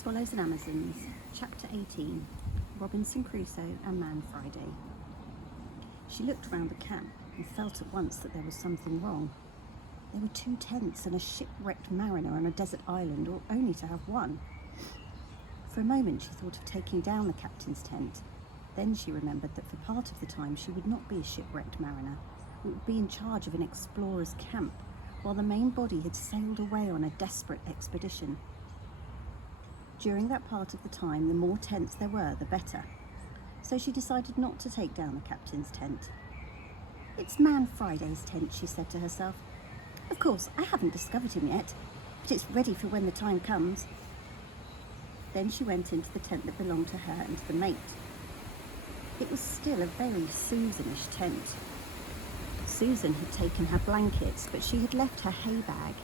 Swallows and Amazons, Chapter 18, Robinson Crusoe and Man Friday. She looked round the camp and felt at once that there was something wrong. There were 2 tents and a shipwrecked mariner on a desert island, or only to have one. For a moment she thought of taking down the captain's tent. Then she remembered that for part of the time she would not be a shipwrecked mariner, but would be in charge of an explorer's camp, while the main body had sailed away on a desperate expedition. During that part of the time, the more tents there were, the better. So she decided not to take down the captain's tent. "It's Man Friday's tent," she said to herself. "Of course, I haven't discovered him yet, but it's ready for when the time comes." Then she went into the tent that belonged to her and to the mate. It was still a very Susanish tent. Susan had taken her blankets, but she had left her hay bag.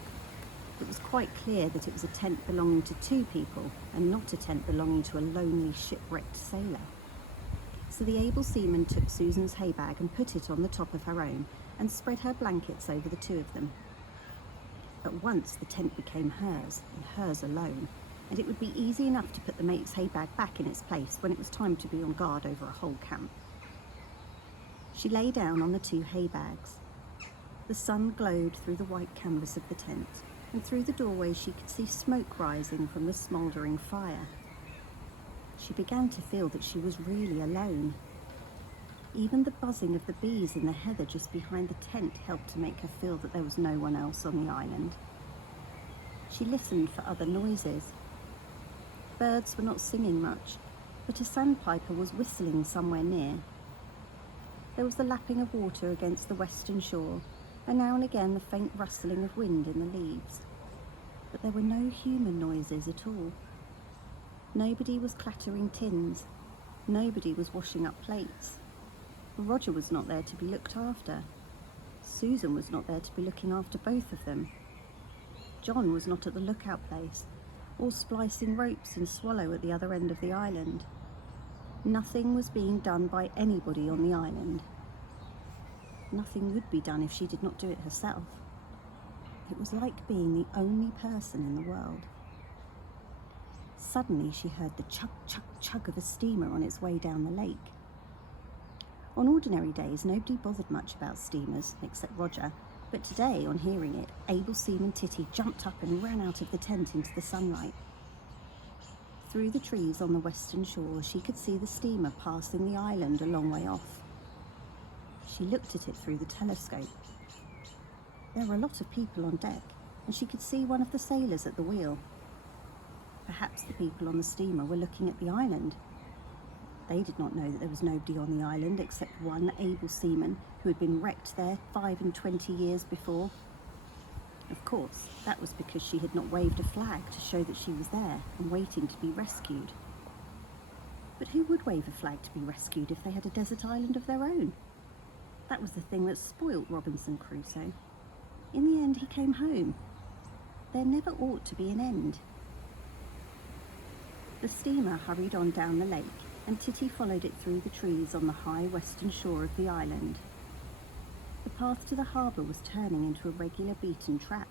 It was quite clear that it was a tent belonging to 2 people and not a tent belonging to a lonely shipwrecked sailor. So the able seaman took Susan's hay bag and put it on the top of her own and spread her blankets over the 2 of them. At once the tent became hers, and hers alone, and it would be easy enough to put the mate's hay bag back in its place when it was time to be on guard over a whole camp. She lay down on the 2 hay bags. The sun glowed through the white canvas of the tent, and through the doorway she could see smoke rising from the smouldering fire. She began to feel that she was really alone. Even the buzzing of the bees in the heather just behind the tent helped to make her feel that there was no one else on the island. She listened for other noises. Birds were not singing much, but a sandpiper was whistling somewhere near. There was the lapping of water against the western shore, and now and again the faint rustling of wind in the leaves. But there were no human noises at all. Nobody was clattering tins. Nobody was washing up plates. Roger was not there to be looked after. Susan was not there to be looking after both of them. John was not at the lookout place, or splicing ropes in Swallow at the other end of the island. Nothing was being done by anybody on the island. Nothing would be done if she did not do it herself. It was like being the only person in the world. Suddenly she heard the chug, chug, chug of a steamer on its way down the lake. On ordinary days, nobody bothered much about steamers, except Roger, but today, on hearing it, able seaman Titty jumped up and ran out of the tent into the sunlight. Through the trees on the western shore, she could see the steamer passing the island a long way off. She looked at it through the telescope. There were a lot of people on deck, and she could see one of the sailors at the wheel. Perhaps the people on the steamer were looking at the island. They did not know that there was nobody on the island except one able seaman who had been wrecked there 25 years before. Of course, that was because she had not waved a flag to show that she was there and waiting to be rescued. But who would wave a flag to be rescued if they had a desert island of their own? That was the thing that spoilt Robinson Crusoe. In the end, he came home. There never ought to be an end. The steamer hurried on down the lake, and Titty followed it through the trees on the high western shore of the island. The path to the harbour was turning into a regular beaten track.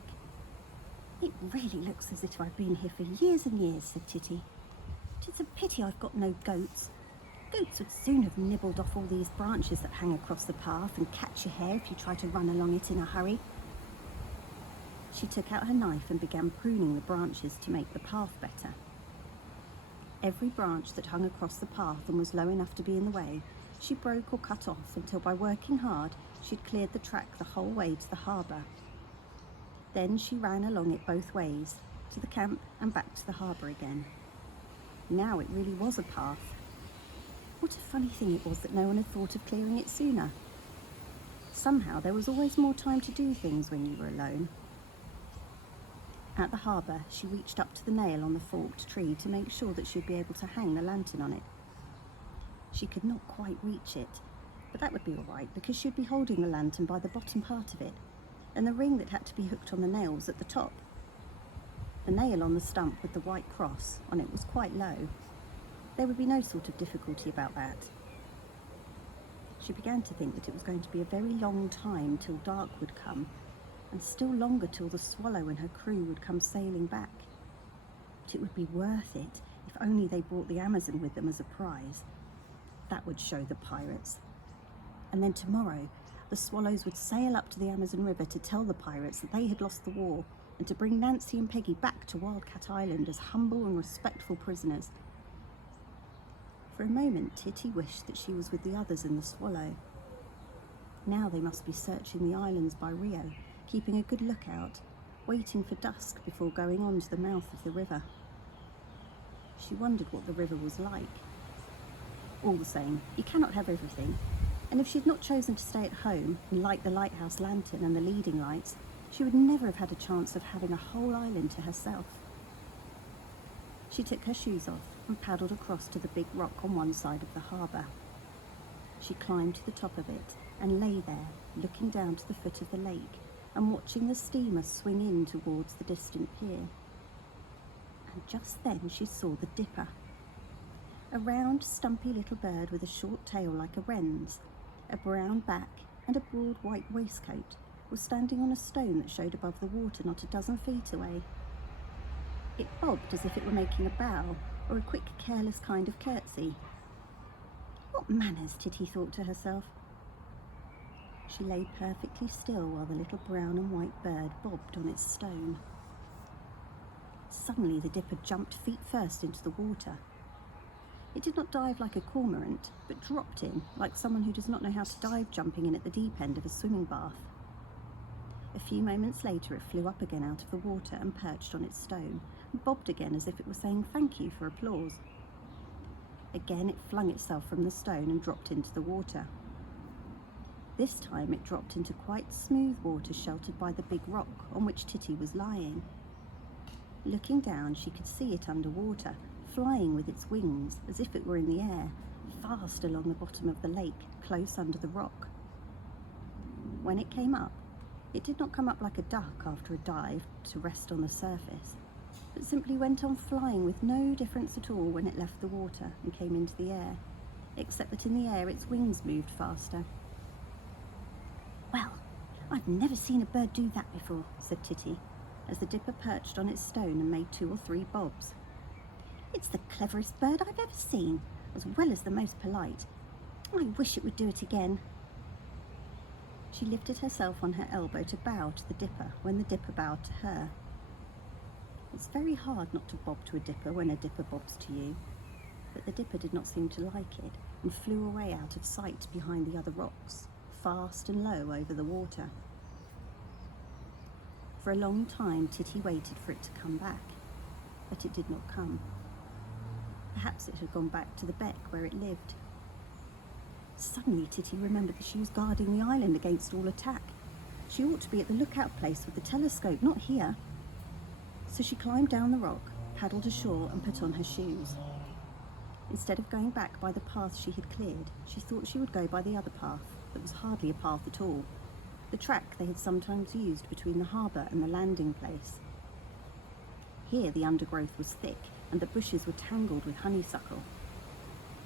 "It really looks as if I've been here for years and years," said Titty. "But it's a pity I've got no goats. Goats would soon have nibbled off all these branches that hang across the path and catch your hair if you try to run along it in a hurry." She took out her knife and began pruning the branches to make the path better. Every branch that hung across the path and was low enough to be in the way, she broke or cut off until by working hard, she'd cleared the track the whole way to the harbour. Then she ran along it both ways, to the camp and back to the harbour again. Now it really was a path. What a funny thing it was that no one had thought of clearing it sooner. Somehow there was always more time to do things when you were alone. At the harbour, she reached up to the nail on the forked tree to make sure that she'd be able to hang the lantern on it. She could not quite reach it, but that would be all right because she'd be holding the lantern by the bottom part of it, and the ring that had to be hooked on the nail was at the top. The nail on the stump with the white cross on it was quite low. There would be no sort of difficulty about that. She began to think that it was going to be a very long time till dark would come, and still longer till the Swallow and her crew would come sailing back. But it would be worth it if only they brought the Amazon with them as a prize. That would show the pirates. And then tomorrow, the swallows would sail up to the Amazon River to tell the pirates that they had lost the war and to bring Nancy and Peggy back to Wildcat Island as humble and respectful prisoners. For a moment, Titty wished that she was with the others in the Swallow. Now they must be searching the islands by Rio, keeping a good lookout, waiting for dusk before going on to the mouth of the river. She wondered what the river was like. All the same, you cannot have everything, and if she'd not chosen to stay at home and light the lighthouse lantern and the leading lights, she would never have had a chance of having a whole island to herself. She took her shoes off and paddled across to the big rock on one side of the harbour. She climbed to the top of it and lay there, looking down to the foot of the lake and watching the steamer swing in towards the distant pier. And just then she saw the Dipper. A round, stumpy little bird with a short tail like a wren's, a brown back and a broad white waistcoat, was standing on a stone that showed above the water not a dozen feet away. It bobbed as if it were making a bow, or a quick, careless kind of curtsy. What manners, Titty thought to herself. She lay perfectly still while the little brown and white bird bobbed on its stone. Suddenly the Dipper jumped feet first into the water. It did not dive like a cormorant, but dropped in like someone who does not know how to dive, jumping in at the deep end of a swimming bath. A few moments later it flew up again out of the water and perched on its stone, and bobbed again as if it were saying thank you for applause. Again it flung itself from the stone and dropped into the water. This time it dropped into quite smooth water sheltered by the big rock on which Titty was lying. Looking down, she could see it underwater, flying with its wings as if it were in the air, fast along the bottom of the lake, close under the rock. When it came up, it did not come up like a duck after a dive to rest on the surface, but simply went on flying with no difference at all when it left the water and came into the air, except that in the air its wings moved faster. "Well, I've never seen a bird do that before," said Titty, as the Dipper perched on its stone and made 2 or 3 bobs. "It's the cleverest bird I've ever seen, as well as the most polite. I wish it would do it again." She lifted herself on her elbow to bow to the Dipper when the Dipper bowed to her. It's very hard not to bob to a Dipper when a Dipper bobs to you, but the Dipper did not seem to like it and flew away out of sight behind the other rocks, fast and low over the water. For a long time Titty waited for it to come back, but it did not come. Perhaps it had gone back to the beck where it lived. Suddenly Titty remembered that she was guarding the island against all attack. She ought to be at the lookout place with the telescope, not here. So she climbed down the rock, paddled ashore and put on her shoes. Instead of going back by the path she had cleared, she thought she would go by the other path that was hardly a path at all, the track they had sometimes used between the harbour and the landing place. Here the undergrowth was thick and the bushes were tangled with honeysuckle.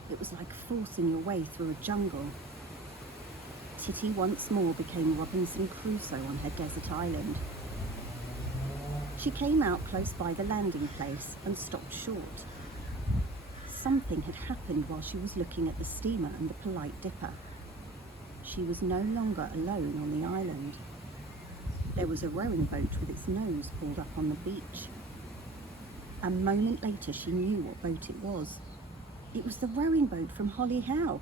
It was like forcing your way through a jungle. Titty once more became Robinson Crusoe on her desert island. She came out close by the landing place and stopped short. Something had happened while she was looking at the steamer and the polite Dipper. She was no longer alone on the island. There was a rowing boat with its nose pulled up on the beach. A moment later she knew what boat it was. It was the rowing boat from Holly Howe.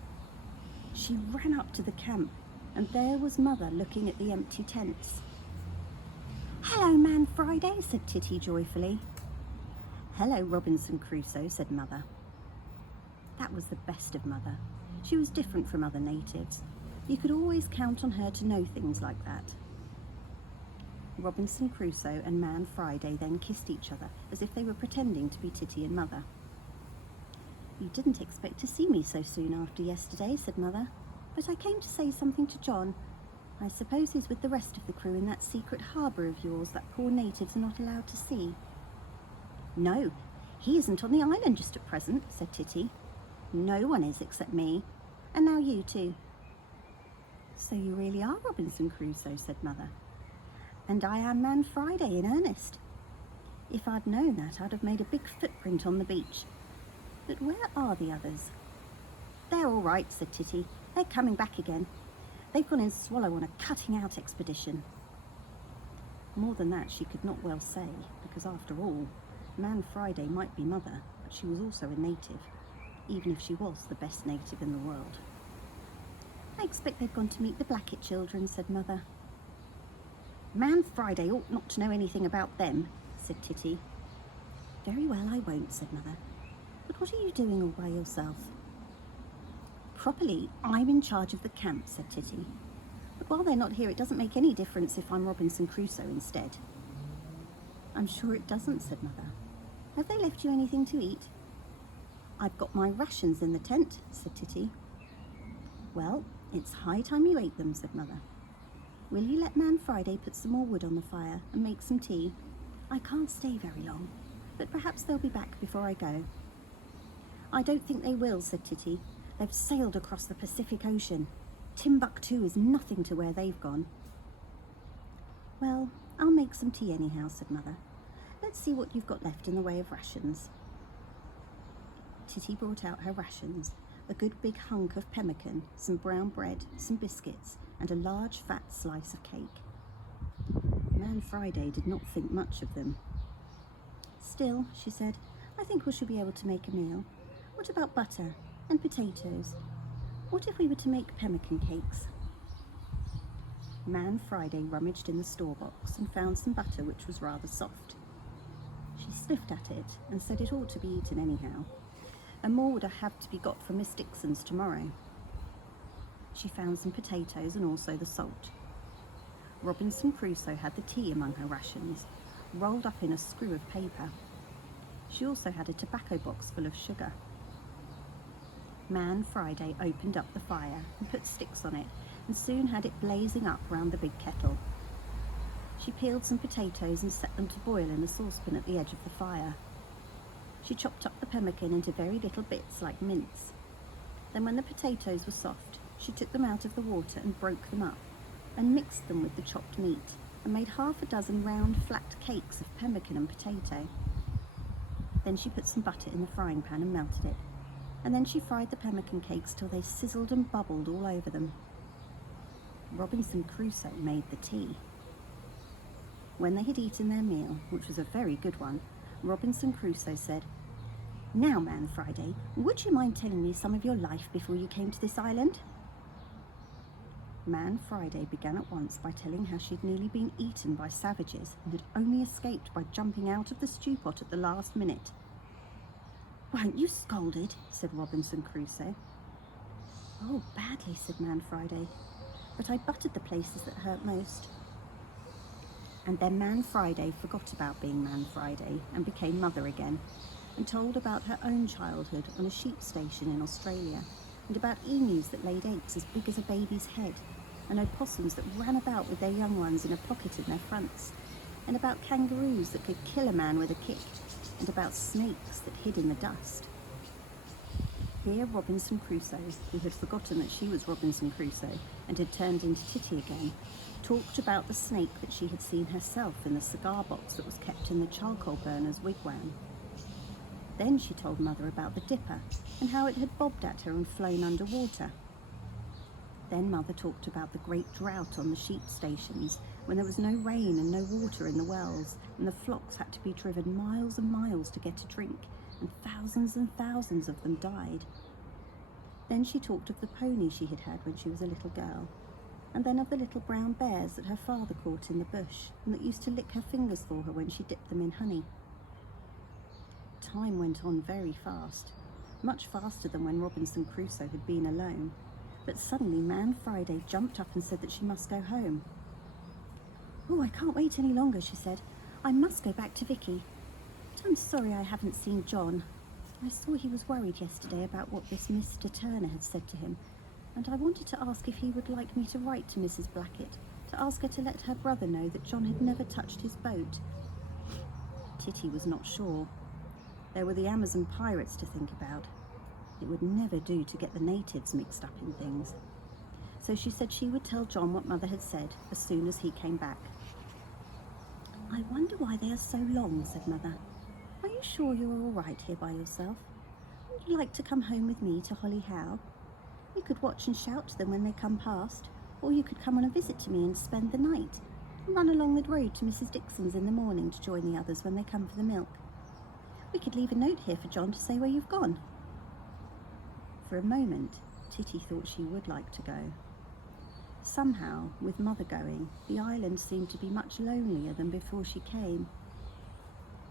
She ran up to the camp, and there was Mother looking at the empty tents. "Hello, Man Friday," said Titty joyfully. "Hello, Robinson Crusoe," said Mother. That was the best of Mother. She was different from other natives. You could always count on her to know things like that. Robinson Crusoe and Man Friday then kissed each other as if they were pretending to be Titty and Mother. "You didn't expect to see me so soon after yesterday," said Mother, "but I came to say something to John. I suppose he's with the rest of the crew in that secret harbour of yours that poor natives are not allowed to see." "No, he isn't on the island just at present," said Titty. "No one is except me, and now you too." "So you really are Robinson Crusoe," said Mother. "And I am Man Friday in earnest." If I'd known that, I'd have made a big footprint on the beach. But where are the others? They're all right, said Titty. They're coming back again. They've gone in Swallow on a cutting-out expedition. More than that she could not well say, because after all, Man Friday might be Mother, but she was also a native, even if she was the best native in the world. I expect they've gone to meet the Blackett children, said Mother. Man Friday ought not to know anything about them, said Titty. Very well, I won't, said Mother. But what are you doing all by yourself? Properly, I'm in charge of the camp, said Titty. But while they're not here, it doesn't make any difference if I'm Robinson Crusoe instead. I'm sure it doesn't, said Mother. Have they left you anything to eat? I've got my rations in the tent, said Titty. Well, it's high time you ate them, said Mother. Will you let Man Friday put some more wood on the fire and make some tea? I can't stay very long, but perhaps they'll be back before I go. I don't think they will, said Titty. They've sailed across the Pacific Ocean. Timbuktu is nothing to where they've gone. Well, I'll make some tea anyhow, said Mother. Let's see what you've got left in the way of rations. Titty brought out her rations, a good big hunk of pemmican, some brown bread, some biscuits, and a large fat slice of cake. Man Friday did not think much of them. Still, she said, I think we shall be able to make a meal. What about butter and potatoes? What if we were to make pemmican cakes? Man Friday rummaged in the store box and found some butter which was rather soft. She sniffed at it and said it ought to be eaten anyhow, and more would have to be got from Miss Dixon's tomorrow. She found some potatoes and also the salt. Robinson Crusoe had the tea among her rations, rolled up in a screw of paper. She also had a tobacco box full of sugar. Man Friday opened up the fire and put sticks on it, and soon had it blazing up round the big kettle. She peeled some potatoes and set them to boil in a saucepan at the edge of the fire. She chopped up the pemmican into very little bits like mince. Then when the potatoes were soft, she took them out of the water and broke them up, and mixed them with the chopped meat, and made 6 round flat cakes of pemmican and potato. Then she put some butter in the frying pan and melted it, and then she fried the pemmican cakes till they sizzled and bubbled all over them. Robinson Crusoe made the tea. When they had eaten their meal, which was a very good one, Robinson Crusoe said, Now, Man Friday, would you mind telling me some of your life before you came to this island? Man Friday began at once by telling how she'd nearly been eaten by savages and had only escaped by jumping out of the stew pot at the last minute. Weren't you scolded? Said Robinson Crusoe. Oh, badly, said Man Friday, but I buttered the places that hurt most. And then Man Friday forgot about being Man Friday and became Mother again, and told about her own childhood on a sheep station in Australia, and about emus that laid eggs as big as a baby's head, and opossums that ran about with their young ones in a pocket in their fronts, and about kangaroos that could kill a man with a kick, and about snakes that hid in the dust. Here Robinson Crusoe, who had forgotten that she was Robinson Crusoe and had turned into Titty again, talked about the snake that she had seen herself in the cigar box that was kept in the charcoal burner's wigwam. Then she told Mother about the dipper and how it had bobbed at her and flown underwater. Then Mother talked about the great drought on the sheep stations, when there was no rain and no water in the wells, and the flocks had to be driven miles and miles to get a drink, and thousands of them died. Then she talked of the pony she had had when she was a little girl, and then of the little brown bears that her father caught in the bush, and that used to lick her fingers for her when she dipped them in honey. Time went on very fast, much faster than when Robinson Crusoe had been alone, but suddenly Man Friday jumped up and said that she must go home. Oh, I can't wait any longer, she said. I must go back to Vicky. But I'm sorry I haven't seen John. I saw he was worried yesterday about what this Mr. Turner had said to him, and I wanted to ask if he would like me to write to Mrs. Blackett, to ask her to let her brother know that John had never touched his boat. Titty was not sure. There were the Amazon pirates to think about. It would never do to get the natives mixed up in things. So she said she would tell John what Mother had said as soon as he came back. I wonder why they are so long, said Mother. Are you sure you are all right here by yourself? Would you like to come home with me to Holly Howe? You could watch and shout to them when they come past, or you could come on a visit to me and spend the night, and run along the road to Mrs. Dixon's in the morning to join the others when they come for the milk. We could leave a note here for John to say where you've gone. For a moment, Titty thought she would like to go. Somehow, with Mother going, the island seemed to be much lonelier than before she came.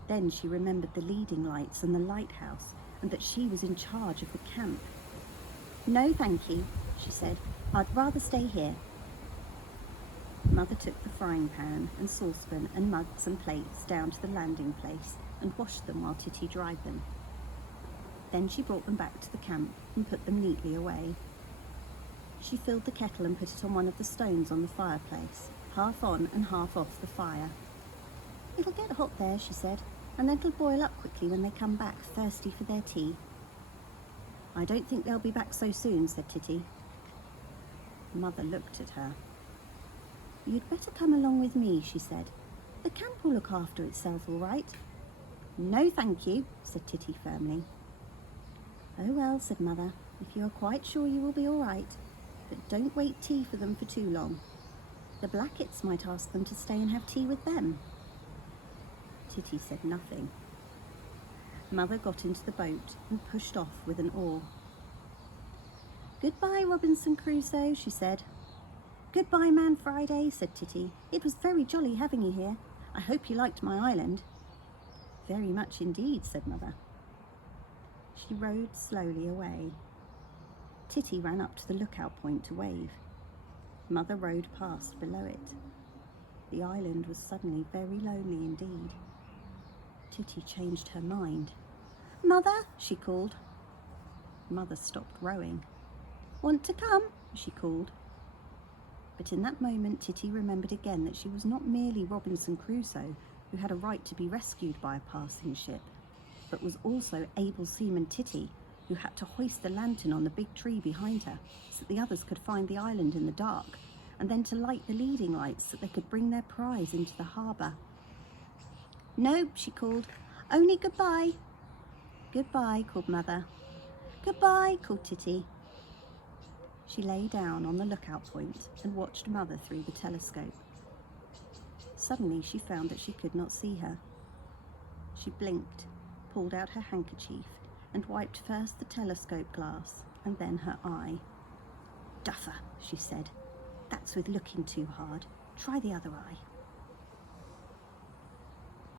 Then she remembered the leading lights and the lighthouse, and that she was in charge of the camp. No, thank you, she said. I'd rather stay here. Mother took the frying pan and saucepan and mugs and plates down to the landing place and washed them while Titty dried them. Then she brought them back to the camp and put them neatly away. She filled the kettle and put it on one of the stones on the fireplace, half on and half off the fire. It'll get hot there, she said, and then it'll boil up quickly when they come back, thirsty for their tea. I don't think they'll be back so soon, said Titty. Mother looked at her. You'd better come along with me, she said. The camp will look after itself all right. No, thank you, said Titty firmly. Oh well, said Mother, if you are quite sure you will be all right, but don't wait tea for them for too long. The Blacketts might ask them to stay and have tea with them. Titty said nothing. Mother got into the boat and pushed off with an oar. Goodbye, Robinson Crusoe, she said. Goodbye, Man Friday, said Titty. It was very jolly having you here. I hope you liked my island. Very much indeed, said Mother. She rowed slowly away. Titty ran up to the lookout point to wave. Mother rowed past below it. The island was suddenly very lonely indeed. Titty changed her mind. Mother, she called. Mother stopped rowing. Want to come? She called. But in that moment Titty remembered again that she was not merely Robinson Crusoe, who had a right to be rescued by a passing ship, but was also able seaman Titty, who had to hoist the lantern on the big tree behind her so that the others could find the island in the dark, and then to light the leading lights so that they could bring their prize into the harbour. No, she called. Only goodbye. Goodbye, called Mother. Goodbye, called Titty. She lay down on the lookout point and watched Mother through the telescope. Suddenly she found that she could not see her. She blinked, pulled out her handkerchief and wiped first the telescope glass and then her eye. Duffer, she said. That's with looking too hard. Try the other eye.